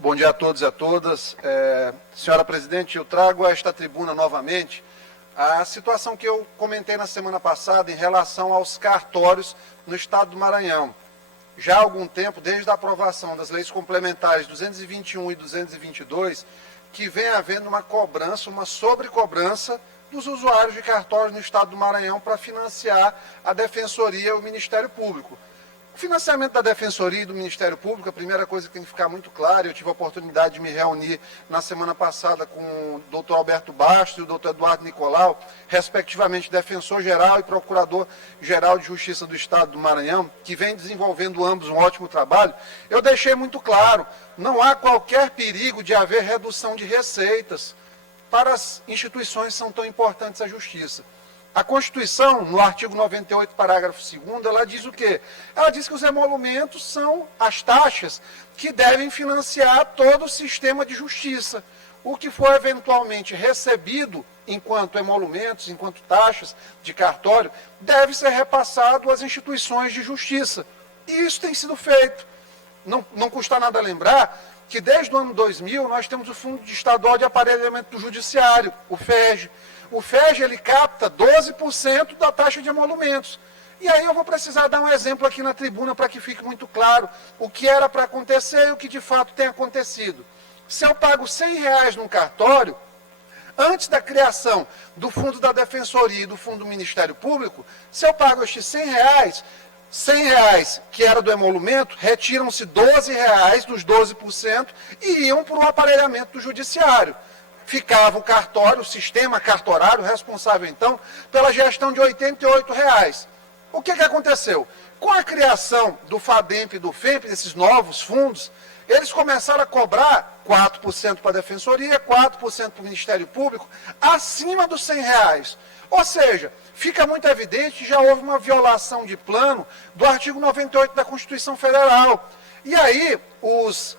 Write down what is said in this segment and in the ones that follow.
Bom dia a todos e a todas. Senhora Presidente, eu trago a esta tribuna novamente a situação que eu comentei na semana passada em relação aos cartórios no estado do Maranhão. Já há algum tempo, desde a aprovação das leis complementares 221 e 222, que vem havendo uma cobrança, uma sobrecobrança dos usuários de cartórios no estado do Maranhão para financiar a Defensoria e o Ministério Público. O financiamento da Defensoria e do Ministério Público, a primeira coisa que tem que ficar muito clara, eu tive a oportunidade de me reunir na semana passada com o doutor Alberto Bastos e o doutor Eduardo Nicolau, respectivamente defensor-geral e procurador-geral de Justiça do Estado do Maranhão, que vem desenvolvendo ambos um ótimo trabalho. Eu deixei muito claro, não há qualquer perigo de haver redução de receitas para as instituições que são tão importantes à Justiça. A Constituição, no artigo 98, parágrafo 2º, ela diz o quê? Ela diz que os emolumentos são as taxas que devem financiar todo o sistema de justiça. O que for eventualmente recebido enquanto emolumentos, enquanto taxas de cartório, deve ser repassado às instituições de justiça. E isso tem sido feito. Não custa nada lembrar que desde o ano 2000 nós temos o Fundo Estadual de Aparelhamento do Judiciário, o FEG. O FEG, ele capta 12% da taxa de emolumentos. E aí eu vou precisar dar um exemplo aqui na tribuna para que fique muito claro o que era para acontecer e o que de fato tem acontecido. Se eu pago R$100 num cartório, antes da criação do Fundo da Defensoria e do Fundo do Ministério Público, se eu pago estes R$100, R$100 que era do emolumento, retiram-se R$12 dos 12% e iam para o aparelhamento do judiciário. Ficava o cartório, o sistema cartorário, responsável então pela gestão de R$88. O que aconteceu? Com a criação do FADEMP e do FEMP, desses novos fundos, eles começaram a cobrar 4% para a Defensoria, 4% para o Ministério Público, acima dos R$100. Ou seja, fica muito evidente que já houve uma violação de plano do artigo 98 da Constituição Federal. E aí,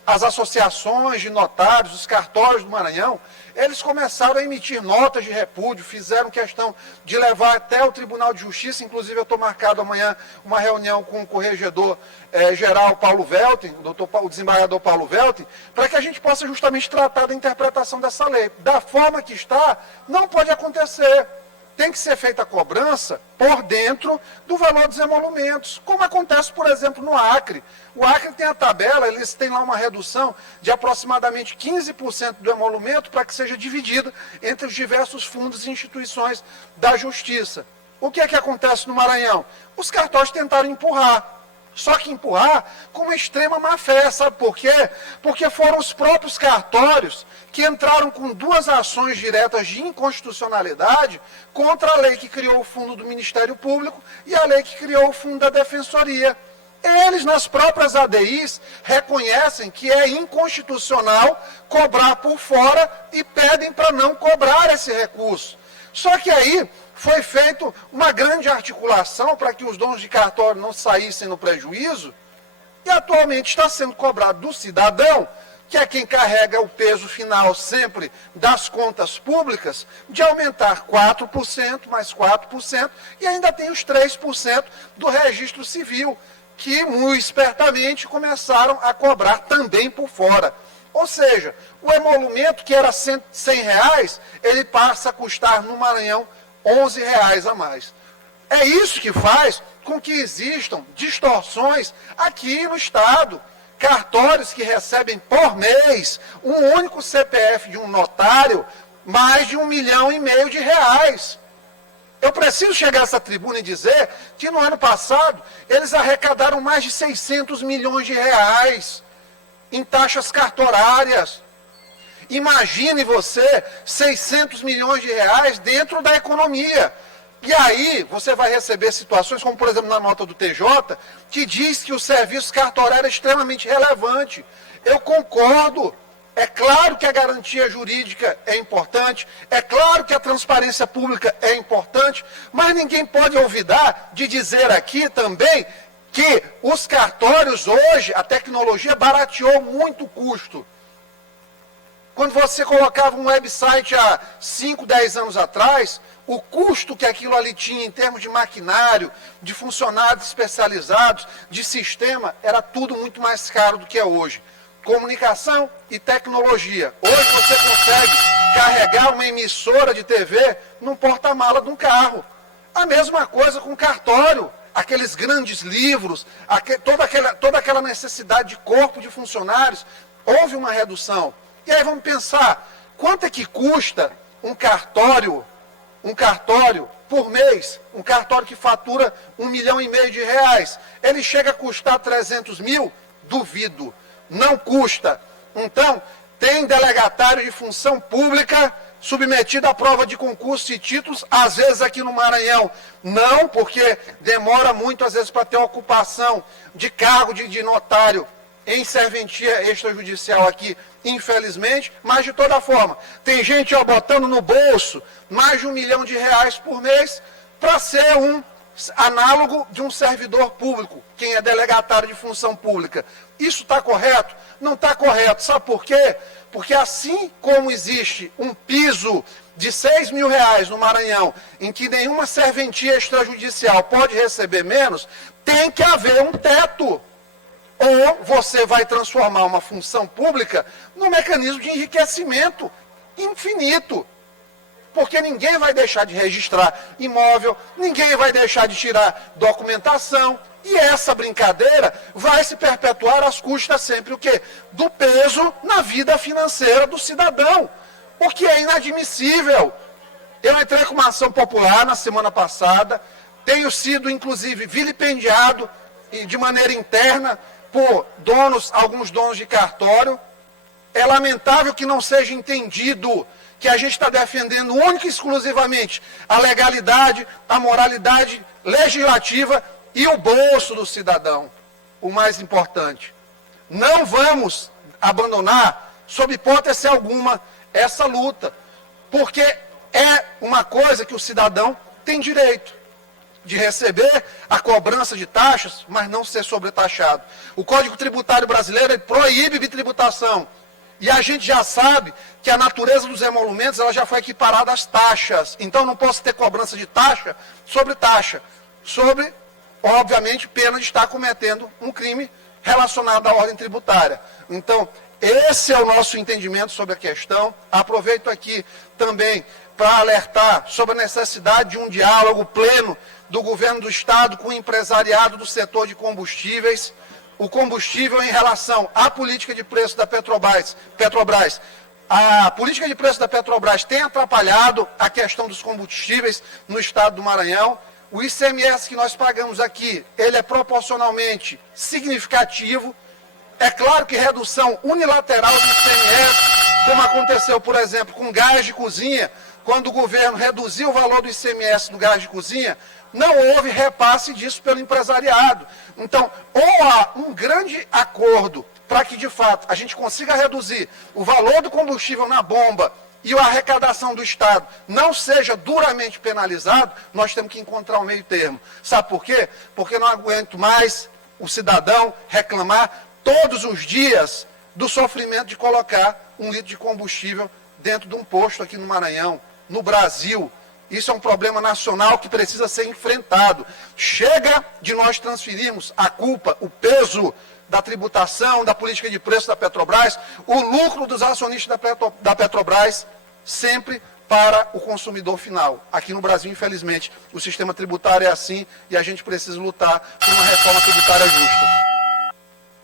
as associações de notários, os cartórios do Maranhão, eles começaram a emitir notas de repúdio, fizeram questão de levar até o Tribunal de Justiça, inclusive eu estou marcado amanhã uma reunião com o corregedor-geral Paulo Velten, o desembargador Paulo Velten, para que a gente possa justamente tratar da interpretação dessa lei. Da forma que está, não pode acontecer. Tem que ser feita a cobrança por dentro do valor dos emolumentos, como acontece, por exemplo, no Acre. O Acre tem a tabela, eles têm lá uma redução de aproximadamente 15% do emolumento para que seja dividido entre os diversos fundos e instituições da Justiça. O que é que acontece no Maranhão? Os cartórios tentaram empurrar. Só que empurrar com uma extrema má-fé, sabe por quê? Porque foram os próprios cartórios que entraram com 2 ações diretas de inconstitucionalidade contra a lei que criou o Fundo do Ministério Público e a lei que criou o Fundo da Defensoria. Eles, nas próprias ADIs, reconhecem que é inconstitucional cobrar por fora e pedem para não cobrar esse recurso. Só que aí foi feita uma grande articulação para que os donos de cartório não saíssem no prejuízo e atualmente está sendo cobrado do cidadão, que é quem carrega o peso final sempre das contas públicas, de aumentar 4%, mais 4%, e ainda tem os 3% do registro civil, que muito espertamente começaram a cobrar também por fora. Ou seja, o emolumento que era R$100, ele passa a custar no Maranhão R$11 a mais. É isso que faz com que existam distorções aqui no Estado. Cartórios que recebem por mês um único CPF de um notário mais de R$1,5 milhão de reais. Eu preciso chegar a essa tribuna e dizer que no ano passado eles arrecadaram mais de 600 milhões de reais em taxas cartorárias. Imagine você 600 milhões de reais dentro da economia. E aí você vai receber situações como, por exemplo, na nota do TJ, que diz que o serviço cartorário é extremamente relevante. Eu concordo. É claro que a garantia jurídica é importante, é claro que a transparência pública é importante, mas ninguém pode olvidar de dizer aqui também que os cartórios hoje, a tecnologia barateou muito o custo. Quando você colocava um website há 5, 10 anos atrás, o custo que aquilo ali tinha em termos de maquinário, de funcionários especializados, de sistema, era tudo muito mais caro do que é hoje. comunicação e tecnologia. Hoje você consegue carregar uma emissora de TV num porta-mala de um carro. A mesma coisa com cartório, aqueles grandes livros, toda aquela necessidade de corpo de funcionários, houve uma redução. E aí vamos pensar, quanto é que custa um cartório por mês, um cartório que fatura R$1,5 milhão de reais? Ele chega a custar 300 mil? Duvido. Não custa. Então, tem delegatário de função pública submetido à prova de concurso e títulos, às vezes aqui no Maranhão. Não, porque demora muito, às vezes, para ter ocupação de cargo de notário em serventia extrajudicial aqui, infelizmente, mas de toda forma. Tem gente botando no bolso mais de R$1 milhão por mês para ser um análogo de um servidor público, quem é delegatário de função pública. Isso está correto? Não está correto. Sabe por quê? Porque assim como existe um piso de R$6 mil no Maranhão, em que nenhuma serventia extrajudicial pode receber menos, tem que haver um teto. Ou você vai transformar uma função pública num mecanismo de enriquecimento infinito. Porque ninguém vai deixar de registrar imóvel, ninguém vai deixar de tirar documentação. E essa brincadeira vai se perpetuar às custas sempre o quê? Do peso na vida financeira do cidadão. O que é inadmissível. Eu entrei com uma ação popular na semana passada, tenho sido, inclusive, vilipendiado de maneira interna por alguns donos de cartório. É lamentável que não seja entendido que a gente está defendendo única e exclusivamente a legalidade, a moralidade legislativa e o bolso do cidadão, o mais importante. Não vamos abandonar, sob hipótese alguma, essa luta, porque é uma coisa que o cidadão tem direito de receber a cobrança de taxas, mas não ser sobretaxado. O Código Tributário Brasileiro ele proíbe bitributação. E a gente já sabe que a natureza dos emolumentos ela já foi equiparada às taxas. Então não posso ter cobrança de taxa, sobre, obviamente, pena de estar cometendo um crime relacionado à ordem tributária. Então, esse é o nosso entendimento sobre a questão. Aproveito aqui também para alertar sobre a necessidade de um diálogo pleno do governo do Estado com o empresariado do setor de combustíveis. O combustível em relação à política de preço da Petrobras. A política de preço da Petrobras tem atrapalhado a questão dos combustíveis no estado do Maranhão. O ICMS que nós pagamos aqui, ele é proporcionalmente significativo. É claro que redução unilateral do ICMS, como aconteceu, por exemplo, com gás de cozinha, quando o governo reduziu o valor do ICMS do gás de cozinha, não houve repasse disso pelo empresariado. Então, ou há um grande acordo para que, de fato, a gente consiga reduzir o valor do combustível na bomba e a arrecadação do Estado não seja duramente penalizado, nós temos que encontrar um meio termo. Sabe por quê? Porque não aguento mais o cidadão reclamar todos os dias do sofrimento de colocar um litro de combustível dentro de um posto aqui no Maranhão, no Brasil. Isso é um problema nacional que precisa ser enfrentado. Chega de nós transferirmos a culpa, o peso da tributação, da política de preço da Petrobras, o lucro dos acionistas da Petrobras, sempre para o consumidor final. Aqui no Brasil, infelizmente, o sistema tributário é assim e a gente precisa lutar por uma reforma tributária justa.